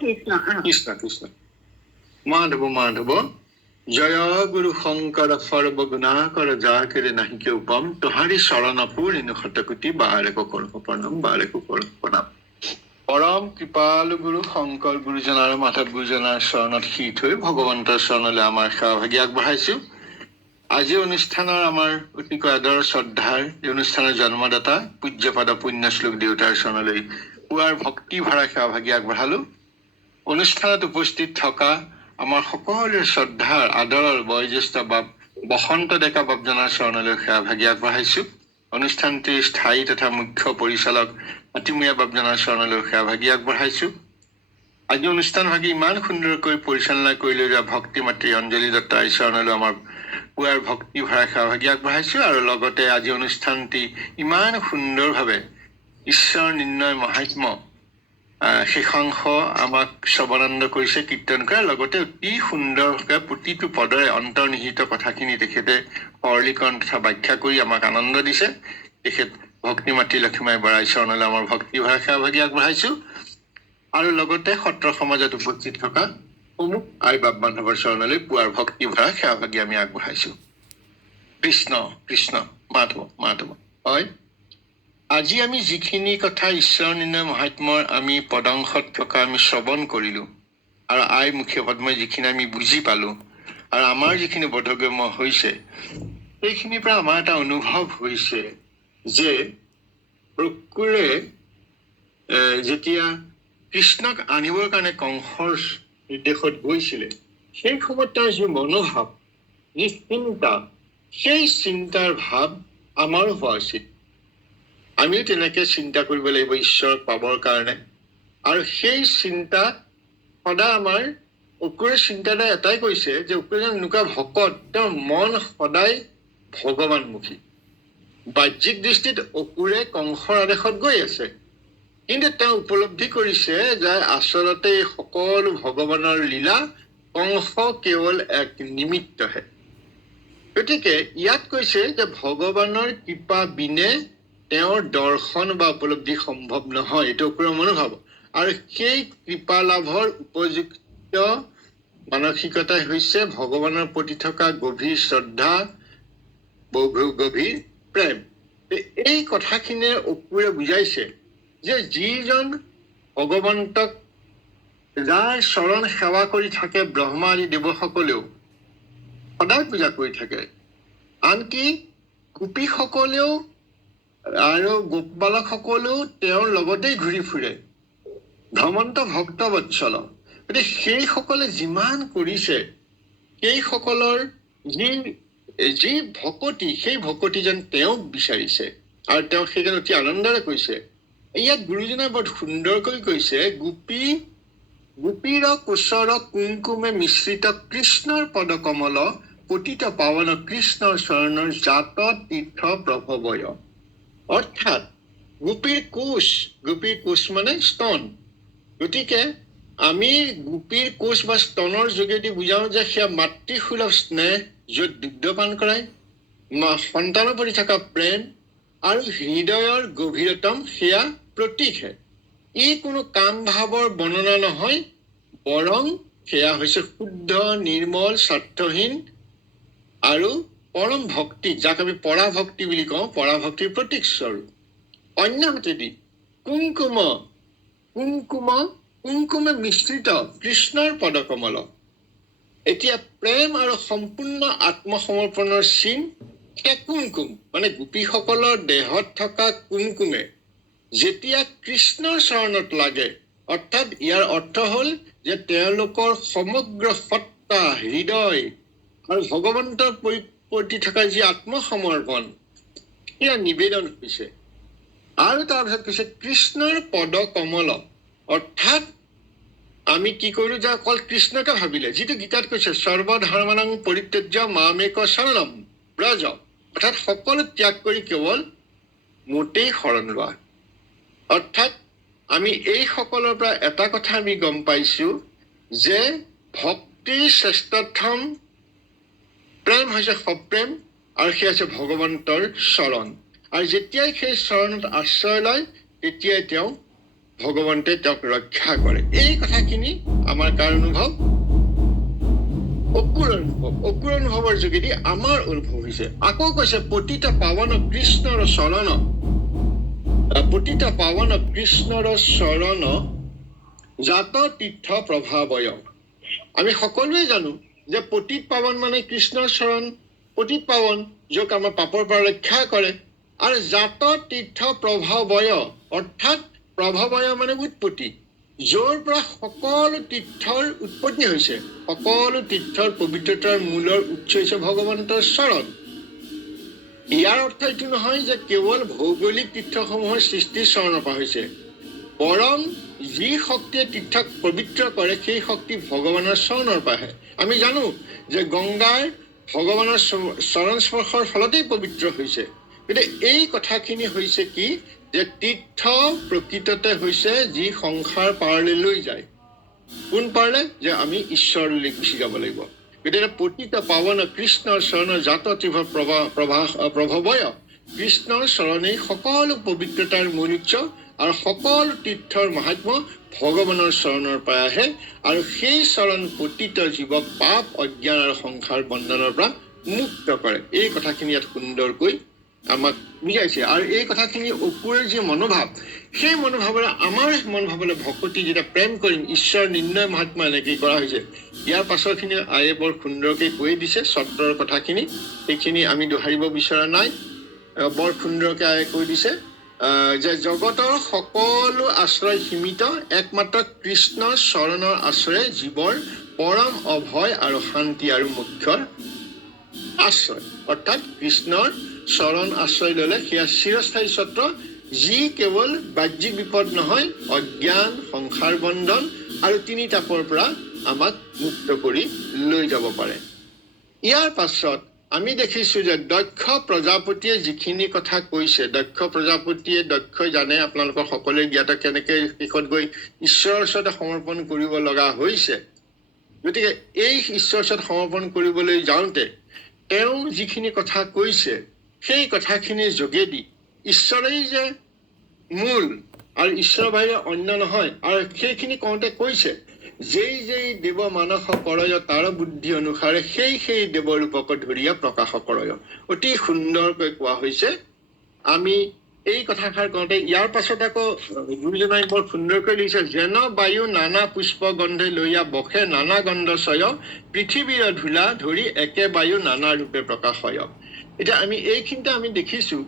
কৃষ্ণ কৃষ্ণ কৃষ্ণ মাধৱ মাধৱ জয় গুৰু শংকৰ সৰ্বগুণাকৰ যাকেৰে নাহি কেউ পাম তোহাৰি চৰণ পূৰ্ণ শতকোটি বাৰে কৰো প্ৰণাম বাৰে কৰো প্ৰণাম পৰম কৃপালু গুৰু শংকৰ গুৰুজনাৰ মাধৱ গুৰুজনাৰ চৰণত শীত হৈ ভগৱন্তৰ চৰণলৈ আমাৰ সেৱাভাগী আগবঢ়াইছো। আজি অনুষ্ঠানৰ আমাৰ অতিকৈ আদৰ শ্ৰদ্ধাৰ এই অনুষ্ঠানৰ জন্মদাতা পূজ্যপাদ পুণ্যশ্লোক দেউতাৰ চৰণলৈ পুৱাৰ ভক্তি ভৰা সেৱাভাগী আগবঢ়ালো। অনুষ্ঠানত উপস্থিত থকা আমাৰ সকলোৰে শ্ৰদ্ধাৰ আদৰৰ বয়োজ্যেষ্ঠ বাপ বসন্ত ডেকা বাপজনাৰ চৰণলৈ সেৱাভাগী আগবঢ়াইছো। অনুষ্ঠানটিৰ স্থায়ী তথা মুখ্য পৰিচালক আতিমূৰীয়া বাপজনাৰ চৰণলৈ সেৱাভাগী আগবঢ়াইছো। আজি অনুষ্ঠানভাগী ইমান সুন্দৰকৈ পৰিচালনা কৰি লৈ যোৱা ভক্তি মাতৃ অঞ্জলি দত্তাৰ চৰণলৈ আমাৰ পুৱাৰ ভক্তি ভৰা সেৱাভাগী আগবঢ়াইছো। আৰু লগতে আজি অনুষ্ঠানটি ইমান সুন্দৰভাৱে ঈশ্বৰ নিৰ্ণয় মহাত্ম্য শেষাংশ আমাক শ্ৰৱণানন্দ কৰিছে কীৰ্তন কৰে। লগতে অতি সুন্দৰভাৱে প্ৰতিটো পদৰে অন্তৰ্নিহিত কথাখিনি তেখেতে সৰলীকৰণ তথা ব্যাখ্যা কৰি আমাক আনন্দ দিছে। তেখেত ভক্তি মাতৃ লক্ষ্মীমাই বৰাই চৰণলৈ আমাৰ ভক্তি ভৰা সেৱাভাগী আগবঢ়াইছো। আৰু লগতে সত্ৰ সমাজত উপস্থিত থকা সমূহ আই বাপ বান্ধৱৰ চৰণলৈ পুৱাৰ ভক্তি ভৰা সেৱাভাগী আমি আগবঢ়াইছো। কৃষ্ণ কৃষ্ণ মাধৱ মাধৱ। হয়, আজি আমি যিখিনি কথা ঈশ্বৰ নিৰ্ণয় মহাত্ম্যৰ আমি পদাংশত থকা আমি শ্ৰৱণ কৰিলো আৰু আই মুখে পদ্মই যিখিনি আমি বুজি পালো আৰু আমাৰ যিখিনি বোধগম্য হৈছে, সেইখিনিৰ পৰা আমাৰ এটা অনুভৱ হৈছে যে প্ৰকৃৰে যেতিয়া কৃষ্ণক আনিবৰ কাৰণে কংসৰ নিৰ্দেশত গৈছিলে, সেই সময়ত তাৰ যি মনোভাৱ, যি চিন্তা, সেই চিন্তাৰ ভাৱ আমাৰো হোৱা উচিত। আমিও তেনেকে চিন্তা কৰিব লাগিব ঈশ্বৰক পাবৰ কাৰণে। আৰু সেই চিন্তা সদায় আমাৰ অকুৰে চিন্তাধাৰা এটাই কৈছে যে অকুৰে এনেকুৱা ভকত, তেওঁৰ মন সদায় ভগৱানমুখী। বাহ্যিক দৃষ্টিত অকুৰে কংসৰ আদেশত গৈ আছে, কিন্তু তেওঁ উপলব্ধি কৰিছে যে আচলতে এই সকলো ভগৱানৰ লীলা, কংস কেৱল এক নিমিত্তহে। গতিকে ইয়াত কৈছে যে ভগৱানৰ কৃপা বিনে তেওঁৰ দৰ্শন বা উপলব্ধি সম্ভৱ নহয়, এইটো অকুৰৰ মনোভাৱ। আৰু সেই কৃপা লাভৰ উপযুক্ত মানসিকতাই হৈছে ভগৱানৰ প্ৰতি থকা গভীৰ শ্ৰদ্ধা, গভীৰ প্ৰেম। এই কথাখিনিয়ে অকুৰে বুজাইছে যে যিজন ভগৱন্তক যাৰ চৰণ সেৱা কৰি থাকে ব্ৰহ্মা আদি দেৱসকলেও সদায় পূজা কৰি থাকে, আনকি গোপীসকলেও আৰু গোপবালকসকলেও তেওঁৰ লগতেই ঘূৰি ফুৰে, ধমন্ত ভক্ত বৎসল। গতিকে সেইসকলে যিমান কৰিছে, সেইসকলৰ যি ভকতি, সেই ভকতি যেন তেওঁক বিচাৰিছে আৰু তেওঁ সেইকাৰণে অতি আনন্দৰে কৈছে। ইয়াত গুৰুজনে বৰ সুন্দৰকৈ কৈছে, গোপীৰ কোচৰ কুংকুমে মিশ্ৰিত কৃষ্ণৰ পদ কমল, পতিত পাৱন কৃষ্ণৰ চৰণৰ জাত তীৰ্থ প্ৰভৱয়। অৰ্থাৎ গোপীৰ কোচ মানে স্তন। গতিকে আমি গোপীৰ কোচ বা স্তনৰ যোগেদি বুজাও যে সেয়া মাতৃসুলভ স্নেহ, য'ত দুগ্ধপান কৰাই, সন্তানৰ প্ৰতি থকা প্ৰেম আৰু হৃদয়ৰ গভীৰতম সেয়া প্ৰতীকহে। ই কোনো কাম ভাৱৰ বৰ্ণনা নহয়, বৰং সেয়া হৈছে শুদ্ধ, নিৰ্মল, স্বাৰ্থহীন আৰু পৰম ভক্তি, যাক আমি পৰাভক্তি বুলি কওঁ, পৰাভক্তিৰ প্ৰতীক স্বৰূপ। অন্য হাতেদি কুংকুমে মিশ্ৰিত কৃষ্ণৰ পদকমল। এতিয়া প্ৰেম আৰু সম্পূৰ্ণ আত্মসমৰ্পণৰ চিন সেয়া কুংকুম, মানে গোপীসকলৰ দেহত থকা কুংকুমে যেতিয়া কৃষ্ণৰ চৰণত লাগে, অৰ্থাৎ ইয়াৰ অৰ্থ হল যে তেওঁলোকৰ সমগ্ৰ সত্তা, হৃদয় আৰু ভগৱন্তৰ প্ৰতি থকা যি আত্মসমৰ্পণ, সেয়া নিবেদন হৈছে। আৰু তাৰপিছত কৈছে কৃষ্ণৰ পদ কমল, অৰ্থাৎ আমি কি কৰিলো যে অকল কৃষ্ণকে ভাবিলে, যিটো গীতাত কৈছে সৰ্বধৰ্মানং পৰিত্যজ্য মামেক শৰণম ব্ৰজ, অৰ্থাৎ সকলো ত্যাগ কৰি কেৱল মোতেই শৰণ লোৱা। অৰ্থাৎ আমি এই সকলৰ পৰা এটা কথা আমি গম পাইছো যে ভক্তিৰ শ্ৰেষ্ঠতম প্ৰেম হৈছে সপ্ৰেম, আৰু সেয়া হৈছে ভগৱন্তৰ চৰণ। আৰু যেতিয়াই সেই চৰণত আশ্ৰয় লয়, তেতিয়াই তেওঁ ভগৱন্তে তেওঁক ৰক্ষা কৰে। এই কথাখিনি আমাৰ কাৰ অনুভৱ? অকুৰ অনুভৱৰ যোগেদি আমাৰ অনুভৱ হৈছে। আকৌ কৈছে পতিত পাৱন কৃষ্ণৰ চৰণ, পতিত পাৱন কৃষ্ণৰ চৰণ জাত তীৰ্থ প্ৰভাৱয়। আমি সকলোৱে জানো যে পতিত পাৱন মানে কৃষ্ণৰ চৰণ, পতিত পাৱন যাক আমাৰ পাপৰ পৰা ৰক্ষা কৰে, আৰু জাত তীৰ্থ প্ৰভাৱয় অৰ্থাৎ প্ৰভাৱয় মানে উৎপত্তি, যৰ পৰা সকলো তীৰ্থৰ উৎপত্তি হৈছে, সকলো তীৰ্থৰ পবিত্ৰতাৰ মূলৰ উৎস হৈছে ভগৱন্তৰ চৰণ। ইয়াৰ অৰ্থ এইটো নহয় যে কেৱল ভৌগোলিক তীৰ্থসমূহৰ সৃষ্টি চৰণৰ পৰা হৈছে, বৰং যি শক্তিয়ে তীৰ্থক পবিত্ৰ কৰে সেই শক্তি ভগৱানৰ চৰণৰ পৰাহে। আমি জানো যে গংগাৰ ভগৱানৰ চৰণ স্পৰ্শৰ ফলতেই পবিত্ৰ হৈছে। গতিকে এই কথাখিনি হৈছে কি যে তীৰ্থ প্ৰকৃততে হৈছে যি সংসাৰ পাৰলৈ লৈ যায়। কোন পাৰলে? যে আমি ঈশ্বৰলৈ গুচি যাব লাগিব। গতিকে পতিত পাৱন কৃষ্ণৰ চৰণ জাত তীৰ্থ প্ৰভাৱয়, কৃষ্ণৰ চৰণেই সকলো পবিত্ৰতাৰ মূল উৎস, আৰু সকলো তীৰ্থৰ মহাত্ম ভগৱানৰ চৰণৰ পৰা আহে, আৰু সেই চৰণ পতিত জীৱক পাপ অজ্ঞান আৰু সংসাৰ বন্ধনৰ পৰা মুক্ত কৰে। এই কথাখিনি ইয়াত সুন্দৰকৈ আমাক বুজাইছে। আৰু এই কথাখিনি অকুৰৰ যি মনোভাৱ, সেই মনোভাৱেৰে আমাৰ মনোভাৱলৈ ভকতি যেতিয়া প্ৰেম কৰিম, ঈশ্বৰ নিৰ্ণয় মহাত্মা এনেকৈ কৰা হৈছে। ইয়াৰ পাছৰখিনি আয়ে বৰ সুন্দৰকৈ কৈ দিছে চত্ৰৰ কথাখিনি, সেইখিনি আমি দোহাৰিব বিচৰা নাই। বৰ সুন্দৰকৈ আয়ে কৈ দিছে যে জগতৰ সকলো আশ্ৰয় সীমিত, একমাত্ৰ কৃষ্ণৰ চৰণৰ আশ্ৰয় জীৱৰ পৰম অভয় আৰু শান্তি আৰু মুখ্যৰ আশ্ৰয়। অৰ্থাৎ কৃষ্ণৰ চৰণ আশ্ৰয় ললে সেয়া চিৰস্থায়ী ছত্ৰ, যি কেৱল বাহ্যিক বিপদ নহয়, অজ্ঞান, সংসাৰ বন্ধন আৰু তিনি তাপৰ পৰা আমাক মুক্ত কৰি লৈ যাব পাৰে। ইয়াৰ পাছত আমি দেখিছো যে দক্ষ প্ৰজাপতিয়ে যিখিনি কথা কৈছে, দক্ষ প্ৰজাপতিয়ে দক্ষই জানে, আপোনালোকৰ সকলোৱে জ্ঞাত কেনেকে শেষত গৈ ঈশ্বৰৰ ওচৰতে সমৰ্পণ কৰিব লগা হৈছে। গতিকে এই ঈশ্বৰৰ ওচৰত সমৰ্পণ কৰিবলৈ যাওঁতে তেওঁ যিখিনি কথা কৈছে, সেই কথাখিনিৰ যোগেদি ঈশ্বৰেই যে মূল আৰু ঈশ্বৰৰ বাহিৰে অন্য নহয়, আৰু সেইখিনি কওঁতে কৈছে যেই যেই দেৱ মানস কৰয় তাৰ বুদ্ধি অনুসাৰে সেই দেৱৰূপক ধৰিয়া প্ৰকাশ কৰয়। অতি সুন্দৰকৈ কোৱা হৈছে। আমি এই কথাষাৰ কওঁতে ইয়াৰ পাছত আকৌ গুৰুজনাই বৰ সুন্দৰকৈ লিখিছে, যেন বায়ু নানা পুষ্প গন্ধে লৈয়া বসে নানা গন্ধ চয়, পৃথিৱীৰ ধূলা ধৰি একে বায়ু নানা ৰূপে প্ৰকাশ হয়। এতিয়া আমি এইখিনিতে আমি দেখিছো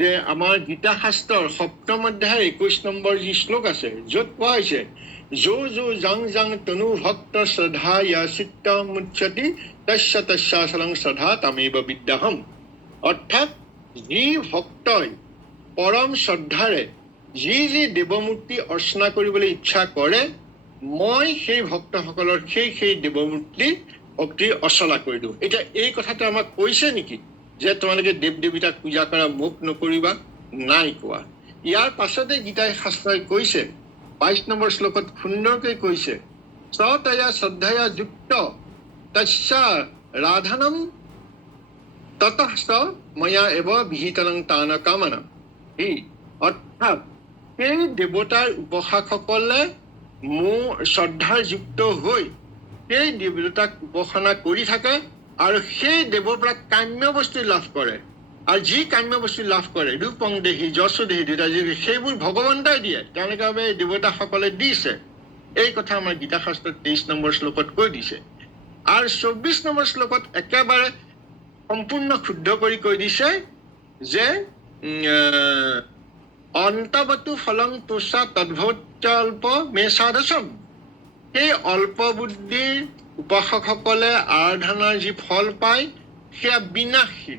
যে আমাৰ গীতা শাস্ত্ৰৰ 7ম অধ্যায়ৰ 21 নম্বৰ যি শ্লোক আছে, য'ত কোৱা হৈছে যো যো জাং জাং তনু ভক্ত শ্ৰদ্ধা ইয়া চিত্ত মুচ্যতি তস্য তস্যাচলং শ্ৰদ্ধা তামেব বিদ্যাহম। অৰ্থাৎ যি ভক্তই পৰম শ্ৰদ্ধাৰে যি যি দেৱমূৰ্তি অৰ্চনা কৰিবলৈ ইচ্ছা কৰে, মই সেই ভক্তসকলৰ সেই দেৱমূৰ্তি ভক্তি অচলা কৰি দিওঁ। এতিয়া এই কথাটো আমাক কৈছে নেকি যে তোমালোকে দেৱ দেৱীতাক পূজা কৰা, মোক নকৰিবা? নাই কোৱা। ইয়াৰ পাছতে গীতাই শাস্ত্ৰই কৈছে 22 নম্বৰ শ্লোকত সুন্দৰকৈ কৈছে, তয়া শ্ৰদ্ধায়া যুক্ত তস্যা ৰাধানম ততঃ ময়া এব বিহিতং তান কামনা। অৰ্থাৎ সেই দেৱতাৰ উপাসকসকলে মোৰ শ্ৰদ্ধাৰ যুক্ত হৈ সেই দেৱতাক উপাসনা কৰি থাকে, আৰু সেই দেৱৰ পৰা কাম্য বস্তু লাভ কৰে। আৰু যি কাম্য বস্তু লাভ কৰে, ৰূপং দেহি যশো দেহি দুটা যি সেইবোৰ ভগৱন্তই দিয়ে, তেওঁলোকে বাবে দেৱতাসকলে দিছে। এই কথা আমাৰ গীতা শাস্ত্ৰত 23 নম্বৰ শ্লোকত কৈ দিছে। আৰু 24 নম্বৰ শ্লোকত একেবাৰে সম্পূৰ্ণ শুদ্ধ কৰি কৈ দিছে যে অন্তবতু ফলং তুষা তদ্ভুত্যাল্প মে সাধসম। সেই অল্প বুদ্ধিৰ উপাসকসকলে আৰাধনাৰ যি ফল পায় সেয়া বিনাশী,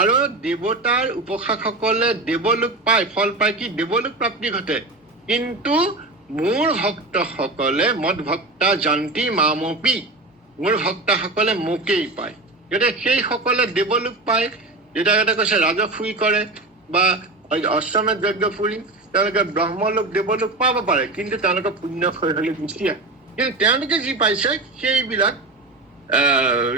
আৰু দেৱতাৰ উপাসকসকলে দেৱলোক পায়, ফল পায় কি? দেৱলোক প্ৰাপ্তি ঘটে। কিন্তু মোৰ ভক্তসকলে মদ ভক্তা জান্তি মামপি, মোৰ ভক্তসকলে মোকেই পায়। গতিকে সেইসকলে দেৱলোক পায়। দেউতাকে কৈছে ৰাজসুই কৰে বা অশ্বমেধ যজ্ঞ ফুৰি তেওঁলোকে ব্ৰহ্মলোক দেৱলোক পাব পাৰে, কিন্তু তেওঁলোকে পুণ্য ক্ষয় হলে গুচি আহে। কিন্তু তেওঁলোকে যি পাইছে সেইবিলাক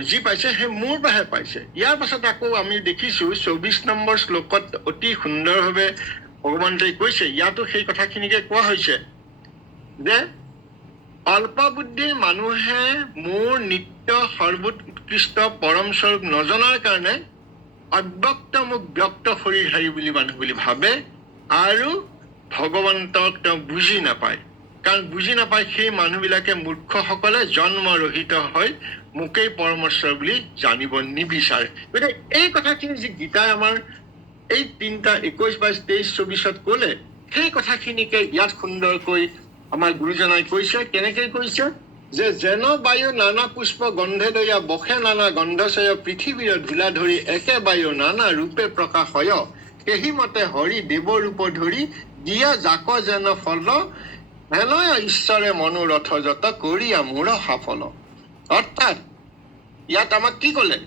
যি পাইছে সেই মোৰ পৰাহে পাইছে। ইয়াৰ পাছত আকৌ আমি দেখিছো 24 নম্বৰ শ্লোকত অতি সুন্দৰভাৱে ভগৱন্তই কৈছে, ইয়াতো সেই কথাখিনিকে কোৱা হৈছে যে অল্পবুদ্ধিৰ মানুহে মোৰ নিত্য সৰ্বোৎকৃষ্ট পৰম স্বৰূপ নজনাৰ কাৰণে অব্যক্ত মোক ব্যক্ত শৰীৰধাৰী বুলি ভাবে আৰু ভগৱন্তক তেওঁ বুজি নাপায়। কাৰণ বুজি নাপায় সেই মানুহবিলাকে মূৰ্খসকলে জন্মৰহিত হৈ মোকেই পৰমেশ্বৰ বুলি জানিব নিবিচাৰে। গতিকে এই কথাখিনি যি গীতাই আমাৰ এই 3টা 21, 22, 23, 24 ক'লে, সেই কথাখিনিকে ইয়াত সুন্দৰকৈ আমাৰ গুৰুজনাই কৈছে। কেনেকৈ কৈছে যে যেন বায়ু নানা পুষ্প গন্ধে লৈয়া বসে নানা গন্ধচয় পৃথিৱীৰ ধূলা ধৰি একে বায়ু নানা ৰূপে প্ৰকাশ হয়, সেই মতে হৰি দেৱ ৰূপ ধৰি দিয়া জাক যেন ফল হেনয় ঈশ্বৰে মনোৰথ যত কৰিয়া মূৰ সফল। অৰ্থাৎ ইয়াত আমাক কি ক'লে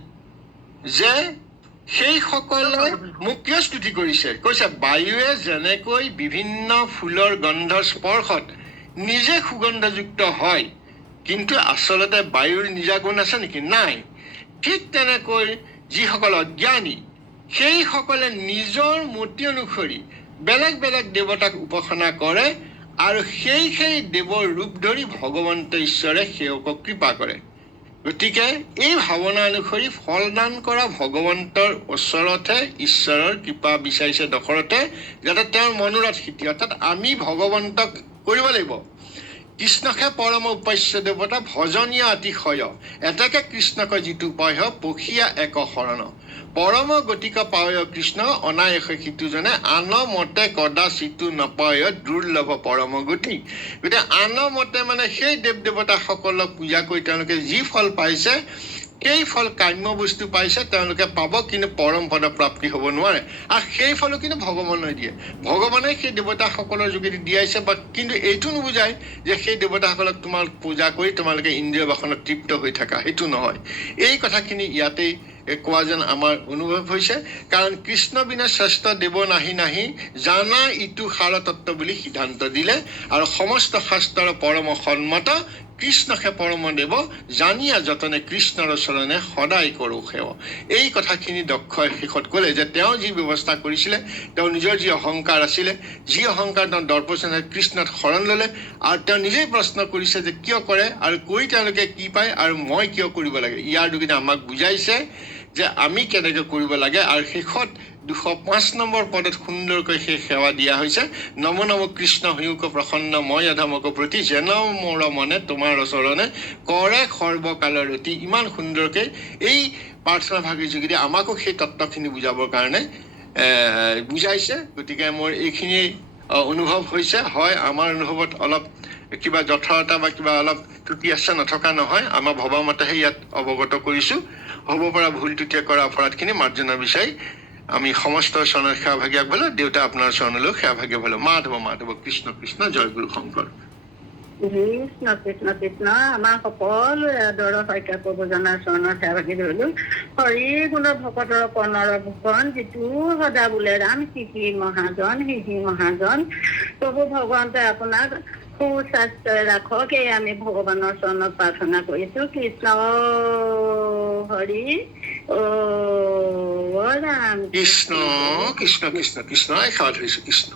যে সেইসকলে মোক কিয় স্তুতি কৰিছে? কৈছে বায়ুৱে যেনেকৈ বিভিন্ন ফুলৰ গন্ধৰ স্পৰ্শত নিজে সুগন্ধযুক্ত হয়, কিন্তু আচলতে বায়ুৰ নিজা গুণ আছে নেকি? নাই। ঠিক তেনেকৈ যিসকল অজ্ঞানী সেইসকলে নিজৰ মতি অনুসৰি বেলেগ বেলেগ দেৱতাক উপাসনা কৰে আৰু সেই দেৱৰ ৰূপ ধৰি ভগৱন্ত ঈশ্বৰে সেৱকক কৃপা কৰে। গতিকে এই ভাৱনা অনুসৰি ফলদান কৰা ভগৱন্তৰ ওচৰতহে ঈশ্বৰৰ কৃপা বিচাৰিছে দশৰথে, যাতে তেওঁৰ মনোৰথ সিদ্ধি। অৰ্থাৎ আমি ভগৱন্তক কৰিব লাগিব। কৃষ্ণকে পৰম উপাস্য দেৱতা ভজনীয় অতিশয়, এটাকে কৃষ্ণক যিটো উপায় পখিয়া এক শৰণ। পৰম গতিক পায় কৃষ্ণ অনায়স সিটোজনে, আন মতে কদাচিতো নাপায় দুৰ্লভ পৰম গতি। গতিকে আন মতে মানে সেই দেৱ দেৱতাসকলক পূজা কৰি তেওঁলোকে যি ফল পাইছে, সেই ফল কাম্য বস্তু পাইছে তেওঁলোকে পাব, কিন্তু পৰম পদ প্ৰাপ্তি হ'ব নোৱাৰে। আৰু সেই ফলো কিন্তু ভগৱানে দিয়ে। ভগৱানে সেই দেৱতাসকলৰ যোগেদি দিয়াইছে, বা কিন্তু এইটো নুবুজায় যে সেই দেৱতাসকলক তোমালোক পূজা কৰি তোমালোকে ইন্দ্ৰিয় বাসনত তৃপ্ত হৈ থাকা, সেইটো নহয়। এই কথাখিনি ইয়াতেই কোৱা যেন আমাৰ অনুভৱ হৈছে। কাৰণ কৃষ্ণ বিনা শ্ৰেষ্ঠ দেৱ নাহি জানা ইটো সাৰ তত্ত্ব বুলি সিদ্ধান্ত দিলে, আৰু সমস্ত শাস্ত্ৰৰ পৰম সন্মত কৃষ্ণকে পৰম দেৱ জানিয়া যতনে কৃষ্ণৰ চৰণে সদায় কৰো সেৱ। এই কথাখিনি দক্ষই শেষত ক'লে যে তেওঁ যি ব্যৱস্থা কৰিছিলে, তেওঁ নিজৰ যি অহংকাৰ আছিলে, যি অহংকাৰ তেওঁ দৰ্পচনে কৃষ্ণত শৰণ ল'লে, আৰু তেওঁ নিজেই প্ৰশ্ন কৰিছে যে কিয় কৰে আৰু কৰি তেওঁলোকে কি পায় আৰু মই কিয় কৰিব লাগে। ইয়াৰ যোগেদি আমাক বুজাইছে যে আমি কেনেকৈ কৰিব লাগে। আৰু শেষত 205 নম্বৰ পদত সুন্দৰকৈ সেই সেৱা দিয়া হৈছে। নম নম কৃষ্ণ হয়ুক প্ৰসন্ন মই অধমক প্ৰতি, যেন মোৰ মনে তোমাৰ চৰণে কৰে সৰ্বকালৰ ৰতি। ইমান সুন্দৰকৈ এই প্ৰাৰ্থনা ভাগৰ যোগেদি আমাকো সেই তত্ত্বখিনি বুজাবৰ কাৰণে বুজাইছে। গতিকে মোৰ এইখিনি অনুভৱ হৈছে। হয়, আমাৰ অনুভৱত অলপ কিবা যথাৰ্থতা বা কিবা অলপ ত্ৰুটি আছে, নথকা নহয়। আমাৰ ভবা মতেহে ইয়াত অৱগত কৰিছোঁ। হ'ব পৰা ভুল ত্ৰুটি কৰা অপৰাধখিনি মাৰ্জনা বিচাৰি আমি সমস্ত চৰণৰ সেৱা ভাগি আগবাঢ়ো। দেউতা আপোনাৰ চৰণলৈও সেৱা ভাগি আগবাঢ়ো। মাধৱ মাধৱ কৃষ্ণ কৃষ্ণ, জয় গুৰু শংকৰ। কৃষ্ণ কৃষ্ণ কৃষ্ণ। আমাৰ সকলোৰে আদৰৰ সৈতে প্ৰভুজনাৰ চৰণৰ সেৱা ভাগি ধৰিলো। হৰি গুণ ভকতৰ কৰ্ণৰ ভূষণ, যিটো সদা বোলে ৰাম সিহি মহাজন সিহি মহাজন। প্ৰভু ভগৱন্তই আপোনাক সুস্বাস্থ্য ৰাখক, এই আমি ভগৱানৰ চৰণত প্ৰাৰ্থনা কৰিছো। কৃষ্ণ হৰি অ ৰাম কৃষ্ণ কৃষ্ণ কৃষ্ণ কৃষ্ণ। সেৱা ধৰিছো কৃষ্ণ।